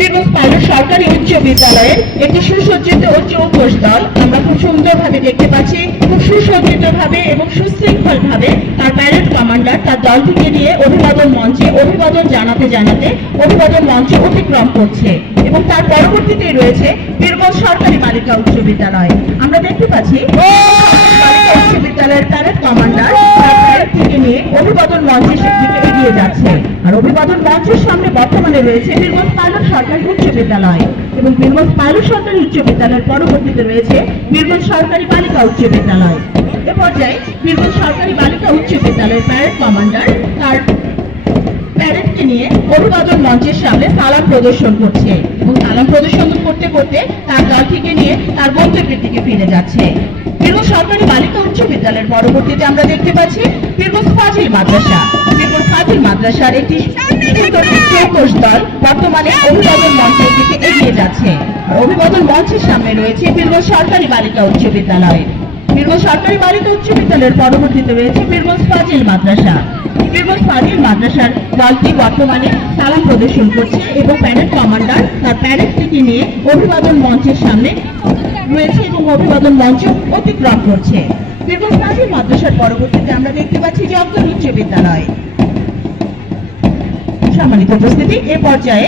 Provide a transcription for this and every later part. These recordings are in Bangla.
বীরগঞ্জ পাইলট সরকারি উচ্চ বিদ্যালয়ের একটি সুসজ্জিত ও চৌকস দল আমরা খুব সুন্দরভাবে দেখতে পাচ্ছি। খুব সুসজ্জিত ভাবে এবং সুশৃঙ্খল ভাবে তার প্যারেড কমান্ডার তার দলটিকে নিয়ে অভিবাদন মঞ্চে অভিবাদন জানাতে জানাতে অভিবাদন মঞ্চে অতিক্রম করছে এবং তার পরবর্তীতেই রয়েছে বীরগঞ্জ সরকারি বালিকা উচ্চ বিদ্যালয়। আমরা দেখতে পাচ্ছি বালিকা উচ্চ বিদ্যালয়ের প্যারেড কমান্ডার তার প্যারেড থেকে নিয়ে অভিবাদন মঞ্চের দিকে এগিয়ে যাচ্ছে। আর অভিবাদন মঞ্চের সামনে বর্তমানে রয়েছে বীরগঞ্জ পাইলট সরকারি উচ্চ বিদ্যালয় এবং বীরগঞ্জ পাইলট সরকারি উচ্চ বিদ্যালয়ের পরবর্তীতে রয়েছে বীরগঞ্জ সরকারি বালিকা উচ্চ বিদ্যালয়। এ পর্যায়ে বীরগঞ্জ সরকারি বালিকা উচ্চ বিদ্যালয়ের প্যারেড কমান্ডার তার প্যারেডকে নিয়ে অভিবাদন মঞ্চের সামনে সালাম প্রদর্শন করছে এবং সালাম প্রদর্শন করতে করতে তার দলটিকে নিয়ে তার গন্তব্যের দিকে ফিরে যাচ্ছে। বীরগঞ্জ সরকারি বালিকা উচ্চ বিদ্যালয়ের পরবর্তীতে আমরা দেখতে পাচ্ছি বীরগঞ্জ ফাজিল মাদ্রাসা। বীরগঞ্জ ফাজিল মাদ্রাসার একটি চৌকস দল বর্তমানে অভিবাদন মঞ্চের দিকে এগিয়ে যাচ্ছে। অভিবাদন মঞ্চের সামনে রয়েছে বীরগঞ্জ সরকারি বালিকা উচ্চ বিদ্যালয়। বীরগঞ্জ সরকারি বালিকা উচ্চ বিদ্যালয়ের পরবর্তীতে রয়েছে বীরগঞ্জ ফাজিল মাদ্রাসা। বীরগঞ্জ ফাজিল মাদ্রাসার দলটি বর্তমানে সালাম প্রদর্শন করছে এবং প্যারেড কমান্ডার তার প্যারেডটিকে নিয়ে অভিবাদন মঞ্চের সামনে রয়েছে এবং অভিবাদন মঞ্চ অতিক্রম করছে। বীরগঞ্জ ফাজিল মাদ্রাসার পরবর্তীতে আমরা দেখতে পাচ্ছি জগদল উচ্চ বিদ্যালয়। সম্মানিত উপস্থিতি, এ পর্যায়ে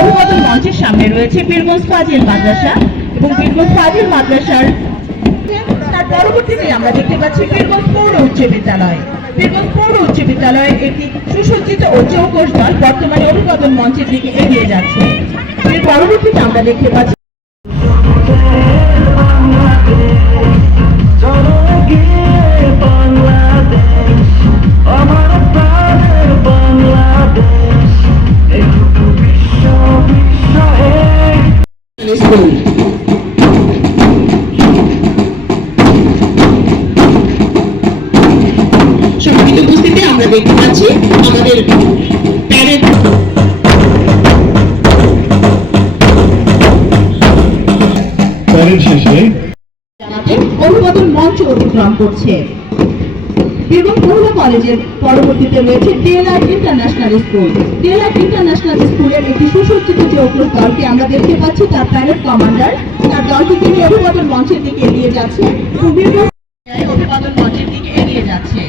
অভিবাদন মঞ্চের সামনে রয়েছে বীরগঞ্জ ফাজিল মাদ্রাসা এবং বীরগঞ্জ ফাজিল মাদ্রাসার তার পরবর্তীতে আমরা দেখতে পাচ্ছি বীরগঞ্জ পৌর উচ্চ বিদ্যালয়। বীরগঞ্জ পৌর উচ্চ বিদ্যালয়ের একটি সুসজ্জিত ও চৌকস দল বর্তমানে অভিবাদন মঞ্চের দিকে এগিয়ে যাচ্ছে। এর পরবর্তীতে আমরা দেখতে পাচ্ছি সম্মানিত উপস্থিতি, আমরা দেখতে পাচ্ছি আমাদের প্যারেড শেষে অভিবাদন মঞ্চ অতিক্রম করছে। বীরগঞ্জ মহিলা কলেজের পরবর্তীতে রয়েছে ডিএলআইট ইন্টারন্যাশনাল স্কুল। ডিএলআইট ইন্টারন্যাশনাল স্কুলের একটি সুসজ্জিত চৌকস দলকে আমরা দেখতে পাচ্ছি তার প্যারেড কমান্ডার তার দলটিকে নিয়ে অভিবাদন মঞ্চের দিকে এগিয়ে যাচ্ছে এবং বীরগঞ্জ অভিবাদন মঞ্চের দিকে এগিয়ে যাচ্ছে।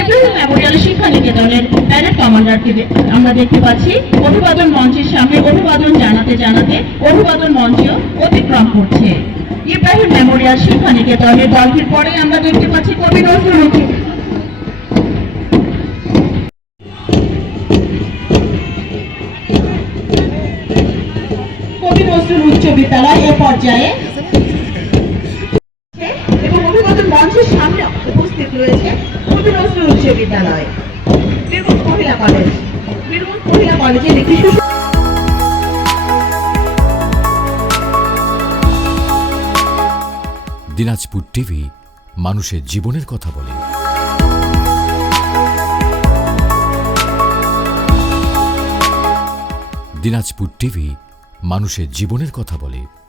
ইব্রাহিম মেমোরিয়াল শিক্ষা নিকেতনের প্যারেড কমান্ডারকে আমরা দেখতে পাচ্ছি অভিবাদন মঞ্চের সামনে অভিবাদন জানাতে জানাতে অভিবাদন মঞ্চ অতিক্রম করছে। ইব্রাহিম মেমোরিয়াল শিক্ষা নিকেতনের দলটির পরে আমরা দেখতে পাচ্ছি কবি নজরুল উচ্চ বিদ্যালয় এ পর্যায়ে এবং অভিবাদন মঞ্চের সামনে উপস্থিত রয়েছে কবি নজরুল উচ্চ বিদ্যালয়। বীরগঞ্জ মহিলা কলেজ। বীরগঞ্জ মহিলা কলেজের একটি দিনাজপুর টিভি মানুষের জীবনের কথা বলে। দিনাজপুর টিভি মানুষের জীবনের কথা বলে।